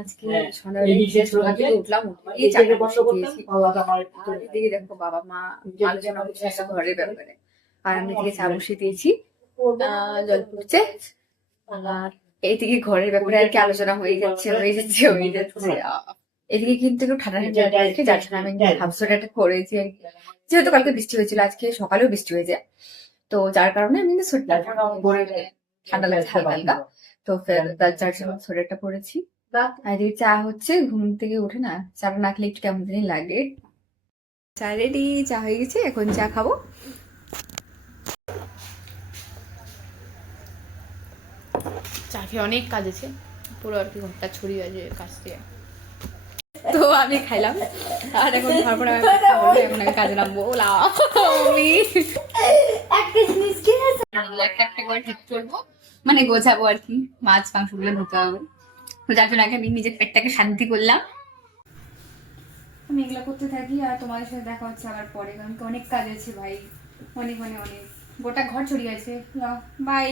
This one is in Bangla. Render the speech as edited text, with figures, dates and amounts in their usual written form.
আজকে সন্ধ্যাবেলা উঠলাম, এই চারটে বসে দিয়েছি। আর এদিকে দেখো বাবা মা আলোচনা করছে ঘরের ব্যাপারে, আর আমি এদিকে চা বসিয়ে দিয়েছি, জল পড়ছে। আর এইদিকে ঘরের ব্যাপারে আর কি আলোচনা হয়ে যাচ্ছে। এদিকে কিন্তু একটু ঠান্ডা ঠান্ডা লাগছে, যার জন্য আমি হাফ সোয়েটারটা পরেছি আর কি। যেহেতু কালকে বৃষ্টি হয়েছিল, আজকে সকালেও বৃষ্টি হয়েছে, তো যার কারণে আমি কিন্তু সোয়েটার পরে, ঠান্ডা লাগছে হালকা হালকা, তো যার জন্য সোয়েটারটা পরেছি। আর এদিকে চা হচ্ছে, ঘুম থেকে উঠে না চাটা না খেলে একটু কেমন জানি লাগে। চা রেডি, চা হয়ে গেছে, এখন চা খাবো। চা খেয়ে অনেক কাজ আছে, পুরো আর কি ঘরটা ছড়িয়ে আছে কাজ দিয়ে। তো আমি খাইলাম, আর এখন তারপর এখন আমি কাজে নামবো। একটা একটা করে ঠিক করবো, মানে গোছাবো আর কি, মাছ মাংস গুলো ধুতে হবে। যার জন্য আগে আমি নিজের পেটটাকে শান্তি করলাম। আমি এগুলো করতে থাকি, আর তোমাদের সাথে দেখা হচ্ছে আবার পরে, কারণ অনেক কাজ আছে ভাই, অনেক মানে অনেক, গোটা ঘর ছড়িয়ে আছে। বাই।